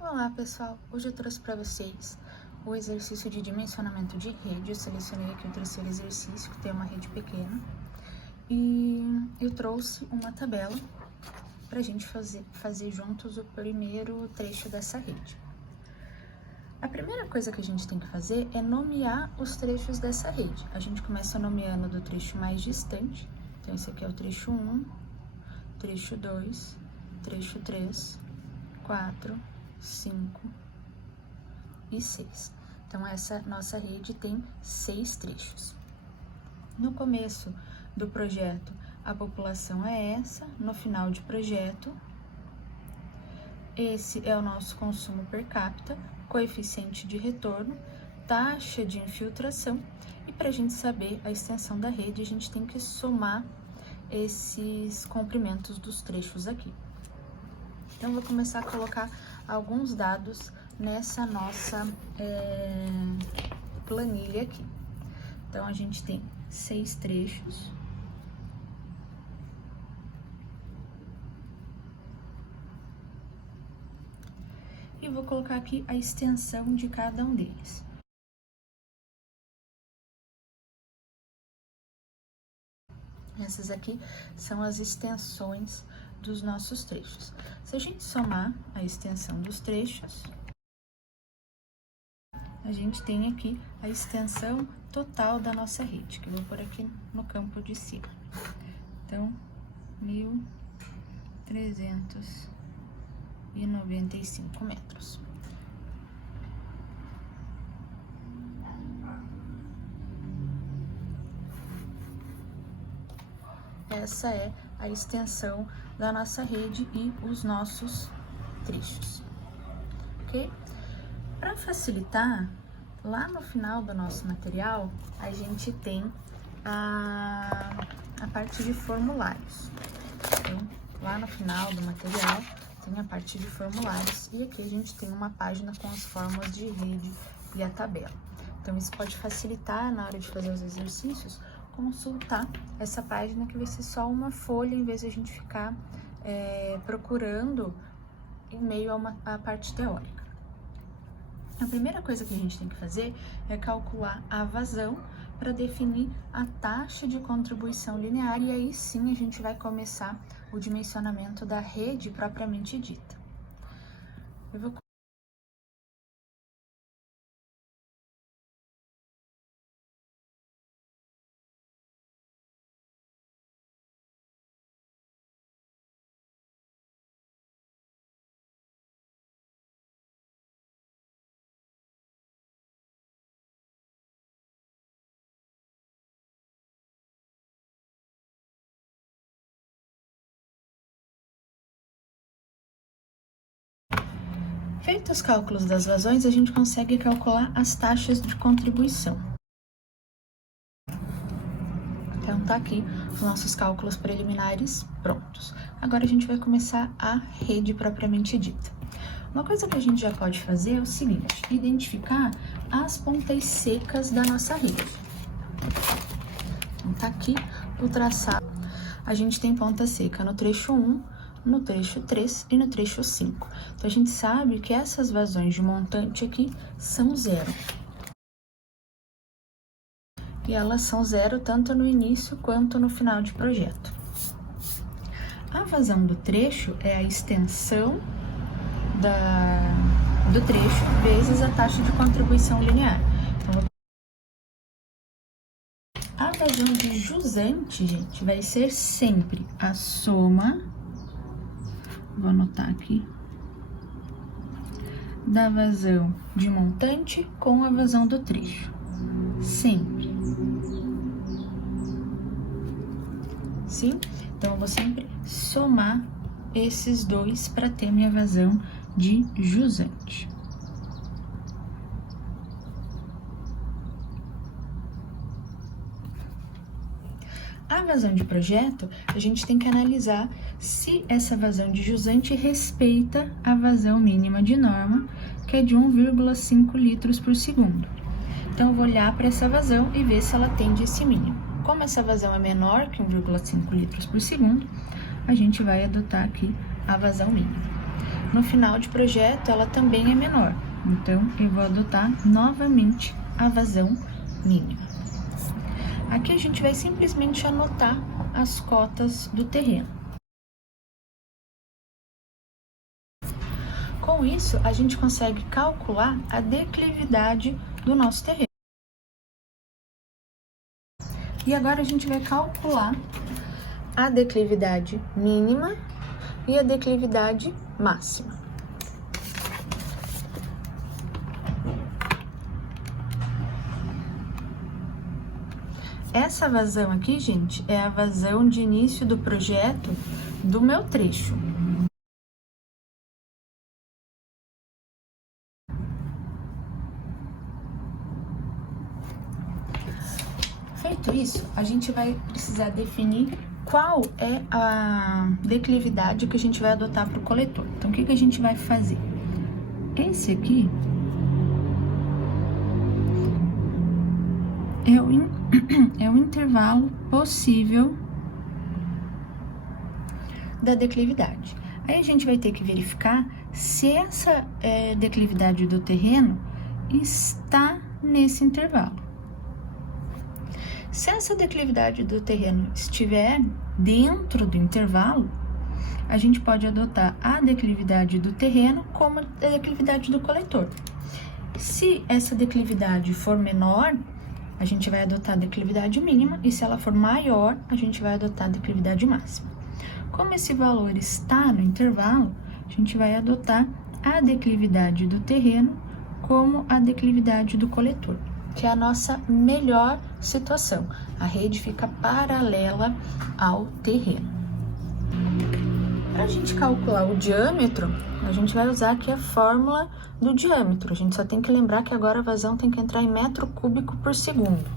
Olá pessoal, hoje eu trouxe para vocês o exercício de dimensionamento de rede. Eu selecionei aqui o terceiro exercício, que tem uma rede pequena, e eu trouxe uma tabela para a gente fazer juntos o primeiro trecho dessa rede. A primeira coisa que a gente tem que fazer é nomear os trechos dessa rede. A gente começa nomeando do trecho mais distante, então esse aqui é o trecho 1, trecho 2, trecho 3, 4, 5 e 6. Então, essa nossa rede tem 6 trechos. No começo do projeto, a população é essa. No final de projeto, esse é o nosso consumo per capita, coeficiente de retorno, taxa de infiltração. E para a gente saber a extensão da rede, a gente tem que somar esses comprimentos dos trechos aqui. Então, vou começar a colocar alguns dados nessa nossa planilha aqui. Então, a gente tem 6 trechos. E vou colocar aqui a extensão de cada um deles. Essas aqui são as extensões dos nossos trechos. Se a gente somar a extensão dos trechos, a gente tem aqui a extensão total da nossa rede, que eu vou pôr aqui no campo de cima. Então, 1.395 metros. Essa é a extensão da nossa rede e os nossos trechos, ok? Para facilitar, lá no final do nosso material, a gente tem a parte de formulários. Então, lá no final do material, tem a parte de formulários, e aqui a gente tem uma página com as fórmulas de rede e a tabela. Então, isso pode facilitar na hora de fazer os exercícios, consultar essa página, que vai ser só uma folha, em vez de a gente ficar procurando em meio a parte teórica. A primeira coisa que a gente tem que fazer é calcular a vazão para definir a taxa de contribuição linear, e aí sim a gente vai começar o dimensionamento da rede propriamente dita. Eu vou Feitos os cálculos das vazões, a gente consegue calcular as taxas de contribuição. Então, tá aqui os nossos cálculos preliminares prontos. Agora, a gente vai começar a rede propriamente dita. Uma coisa que a gente já pode fazer é o seguinte: identificar as pontas secas da nossa rede. Então, tá aqui o traçado. A gente tem ponta seca no trecho 1, no trecho 3 e no trecho 5. Então, a gente sabe que essas vazões de montante aqui são 0. E elas são 0 tanto no início quanto no final de projeto. A vazão do trecho é a extensão do trecho vezes a taxa de contribuição linear. Então, a vazão de jusante, gente, vai ser sempre a soma, vou anotar aqui, da vazão de montante com a vazão do trecho. Sempre. Sim? Então, eu vou sempre somar esses dois para ter minha vazão de jusante. A vazão de projeto, a gente tem que analisar se essa vazão de jusante respeita a vazão mínima de norma, que é de 1,5 litros por segundo. Então, eu vou olhar para essa vazão e ver se ela atende esse mínimo. Como essa vazão é menor que 1,5 litros por segundo, a gente vai adotar aqui a vazão mínima. no final de projeto ela também é menor. Então, eu vou adotar novamente a vazão mínima. Aqui a gente vai simplesmente anotar as cotas do terreno. Com isso, a gente consegue calcular a declividade do nosso terreno. E agora a gente vai calcular a declividade mínima e a declividade máxima. Essa vazão aqui, gente, é a vazão de início do projeto do meu trecho. Feito isso, a gente vai precisar definir qual é a declividade que a gente vai adotar para o coletor. Então, o que a gente vai fazer? Esse aqui é o intervalo possível da declividade. Aí a gente vai ter que verificar se essa declividade do terreno está nesse intervalo. Se essa declividade do terreno estiver dentro do intervalo, a gente pode adotar a declividade do terreno como a declividade do coletor. Se essa declividade for menor, a gente vai adotar a declividade mínima, e se ela for maior, a gente vai adotar a declividade máxima. Como esse valor está no intervalo, a gente vai adotar a declividade do terreno como a declividade do coletor, que é a nossa melhor situação. A rede fica paralela ao terreno. Para a gente calcular o diâmetro, a gente vai usar aqui a fórmula do diâmetro. A gente só tem que lembrar que agora a vazão tem que entrar em metro cúbico por segundo.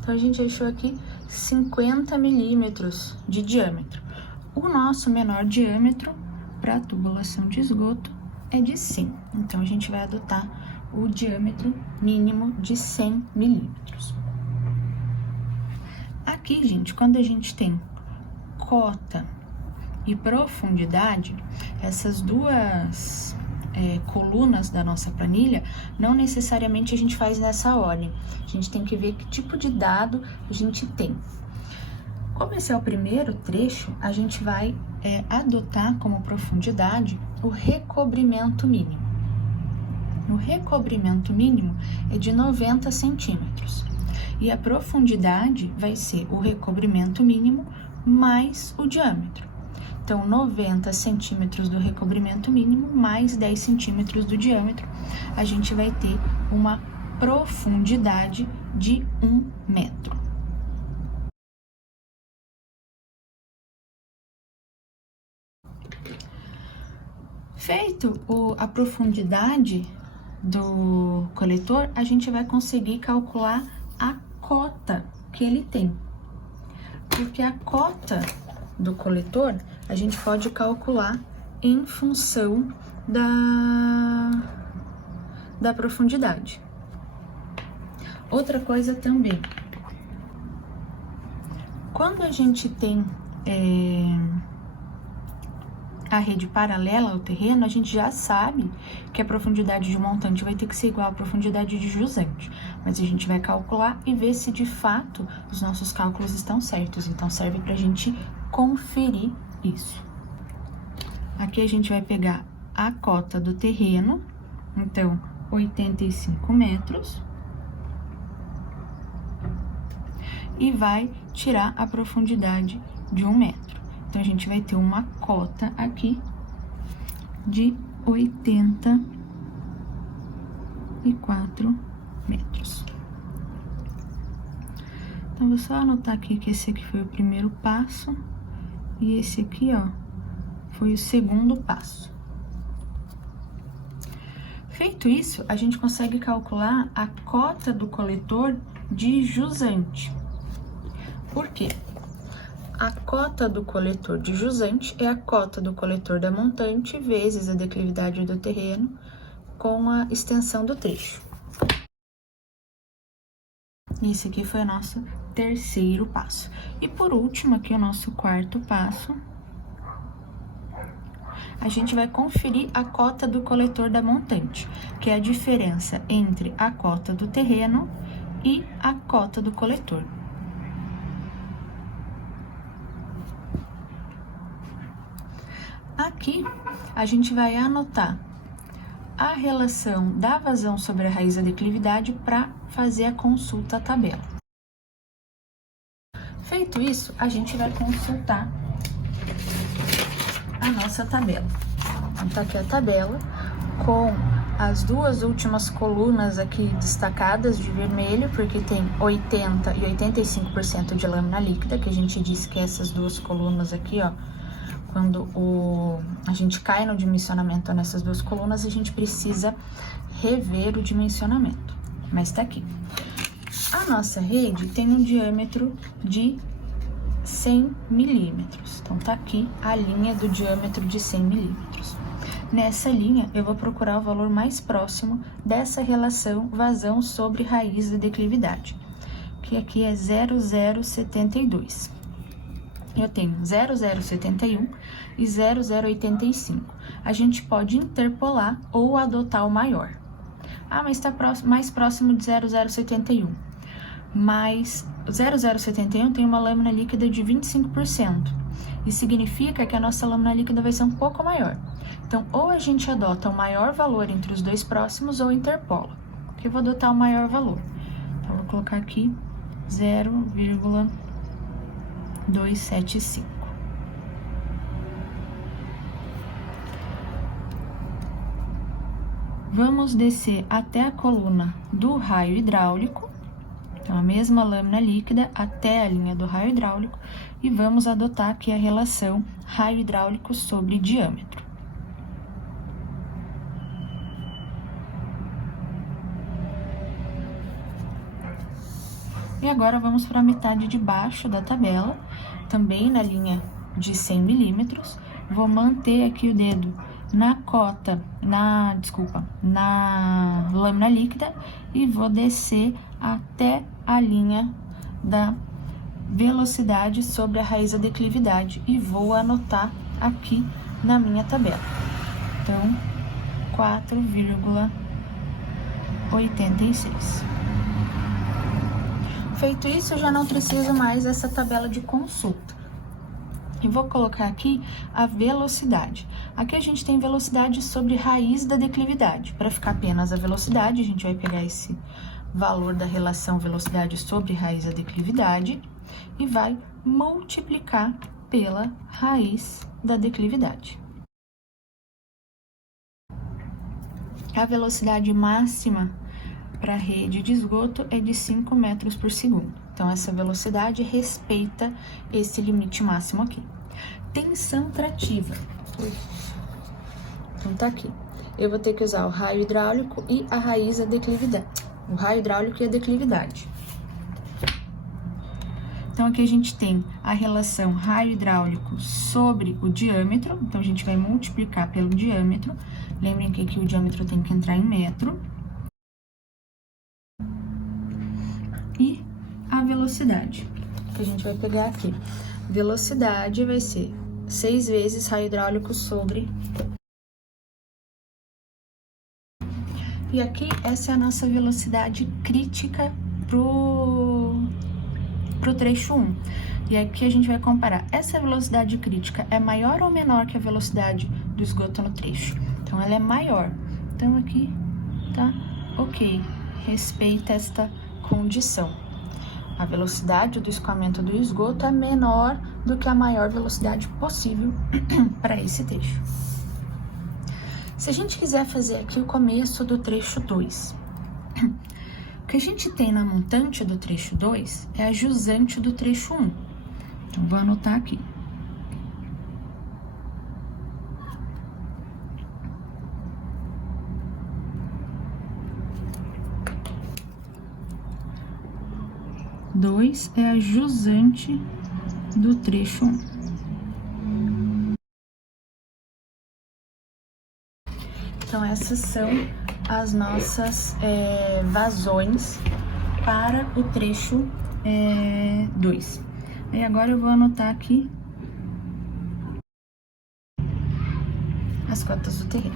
Então, a gente achou aqui 50 milímetros de diâmetro. O nosso menor diâmetro para a tubulação de esgoto é de 100. Então, a gente vai adotar o diâmetro mínimo de 100 milímetros. Aqui, gente, quando a gente tem cota e profundidade, essas duas colunas da nossa planilha, não necessariamente a gente faz nessa ordem. A gente tem que ver que tipo de dado a gente tem. Como esse é o primeiro trecho, a gente vai adotar como profundidade o recobrimento mínimo. O recobrimento mínimo é de 90 centímetros. E a profundidade vai ser o recobrimento mínimo mais o diâmetro. Então, 90 centímetros do recobrimento mínimo mais 10 centímetros do diâmetro, a gente vai ter uma profundidade de 1 metro. Feito a profundidade do coletor, a gente vai conseguir calcular a cota que ele tem. Porque a cota do coletor, a gente pode calcular em função da profundidade. Outra coisa também, quando a gente tem a rede paralela ao terreno, a gente já sabe que a profundidade de montante vai ter que ser igual à profundidade de jusante, mas a gente vai calcular e ver se de fato os nossos cálculos estão certos, então serve para a gente conferir isso. Aqui a gente vai pegar a cota do terreno, então 85 metros, e vai tirar a profundidade de 1 metro. Então, a gente vai ter uma cota aqui de 84 metros. Então, vou só anotar aqui que esse aqui foi o primeiro passo e esse aqui, ó, foi o segundo passo. Feito isso, a gente consegue calcular a cota do coletor de jusante. Por quê? A cota do coletor de jusante é a cota do coletor da montante vezes a declividade do terreno com a extensão do trecho. Esse aqui foi o nosso terceiro passo. E por último, aqui o nosso quarto passo, a gente vai conferir a cota do coletor da montante, que é a diferença entre a cota do terreno e a cota do coletor. Aqui, a gente vai anotar a relação da vazão sobre a raiz da declividade para fazer a consulta à tabela. Feito isso, a gente vai consultar a nossa tabela. Então, tá aqui a tabela com as duas últimas colunas aqui destacadas de vermelho, porque tem 80% e 85% de lâmina líquida, que a gente disse que essas duas colunas aqui, ó, quando a gente cai no dimensionamento nessas duas colunas, a gente precisa rever o dimensionamento, mas tá aqui. A nossa rede tem um diâmetro de 100 milímetros, então tá aqui a linha do diâmetro de 100 milímetros. Nessa linha, eu vou procurar o valor mais próximo dessa relação vazão sobre raiz da declividade, que aqui é 0,072. Eu tenho 0,071 e 0,085. A gente pode interpolar ou adotar o maior. Ah, mas está mais próximo de 0,071. Mas 0,071 tem uma lâmina líquida de 25%. Isso significa que a nossa lâmina líquida vai ser um pouco maior. Então, ou a gente adota o maior valor entre os dois próximos ou interpola. Eu vou adotar o maior valor. Então, vou colocar aqui 0,275. Vamos descer até a coluna do raio hidráulico, então a mesma lâmina líquida até a linha do raio hidráulico, e vamos adotar aqui a relação raio hidráulico sobre diâmetro. E agora vamos para a metade de baixo da tabela, também na linha de 100 milímetros. Vou manter aqui o dedo na na lâmina líquida e vou descer até a linha da velocidade sobre a raiz da declividade e vou anotar aqui na minha tabela. Então, 4,86. Feito isso, eu já não preciso mais dessa tabela de consulta. E vou colocar aqui a velocidade. Aqui a gente tem velocidade sobre raiz da declividade. Para ficar apenas a velocidade, a gente vai pegar esse valor da relação velocidade sobre raiz da declividade e vai multiplicar pela raiz da declividade. A velocidade máxima para a rede de esgoto é de 5 metros por segundo. Então, essa velocidade respeita esse limite máximo aqui. Tensão trativa. Então, tá aqui. Eu vou ter que usar o raio hidráulico e a raiz da declividade. O raio hidráulico e a declividade. Então, aqui a gente tem a relação raio hidráulico sobre o diâmetro. Então, a gente vai multiplicar pelo diâmetro. Lembrem que aqui o diâmetro tem que entrar em metro. E a velocidade, que a gente vai pegar aqui. Velocidade vai ser 6 vezes raio hidráulico sobre... E aqui, essa é a nossa velocidade crítica pro trecho 1. E aqui a gente vai comparar. Essa velocidade crítica é maior ou menor que a velocidade do esgoto no trecho? Então, ela é maior. Então, aqui tá ok. Respeita esta condição. A velocidade do escoamento do esgoto é menor do que a maior velocidade possível para esse trecho. Se a gente quiser fazer aqui o começo do trecho 2, o que a gente tem na montante do trecho 2 é a jusante do trecho 1. Então, vou anotar aqui. Dois é a jusante do trecho 1. Então, essas são as nossas vazões para o trecho 2. E agora eu vou anotar aqui as cotas do terreno.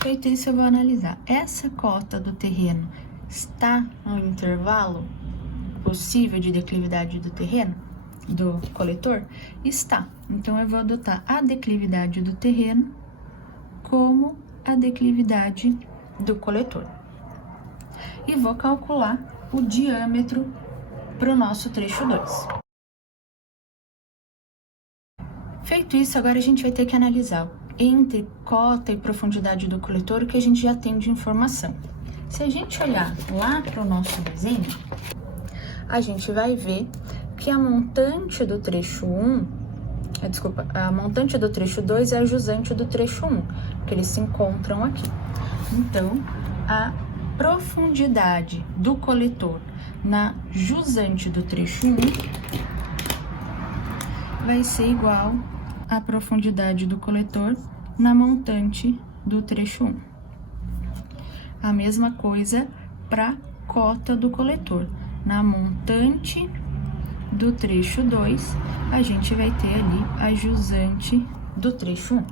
Feito isso, eu vou analisar. Essa cota do terreno está no intervalo possível de declividade do terreno, do coletor? Está. Então, eu vou adotar a declividade do terreno como a declividade do coletor. E vou calcular o diâmetro para o nosso trecho 2. Feito isso, agora a gente vai ter que analisar entre cota e profundidade do coletor o que a gente já tem de informação. Se a gente olhar lá para o nosso desenho, a gente vai ver que a montante do trecho 1, a montante do trecho 2 é a jusante do trecho 1, que eles se encontram aqui. Então, a profundidade do coletor na jusante do trecho 1 vai ser igual à profundidade do coletor na montante do trecho 1. A mesma coisa para cota do coletor. Na montante do trecho 2, a gente vai ter ali a jusante do trecho 1.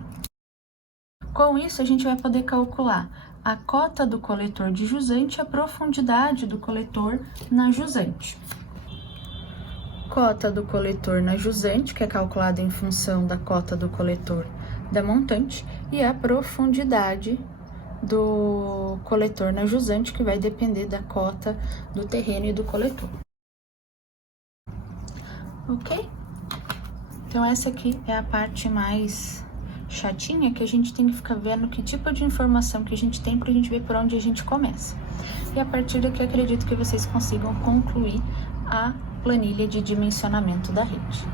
Com isso, a gente vai poder calcular a cota do coletor de jusante e a profundidade do coletor na jusante. Cota do coletor na jusante, que é calculada em função da cota do coletor da montante, e a profundidade do coletor na jusante, que vai depender da cota do terreno e do coletor. Ok? Então, essa aqui é a parte mais chatinha, que a gente tem que ficar vendo que tipo de informação que a gente tem pra gente ver por onde a gente começa. E a partir daqui, eu acredito que vocês consigam concluir a planilha de dimensionamento da rede.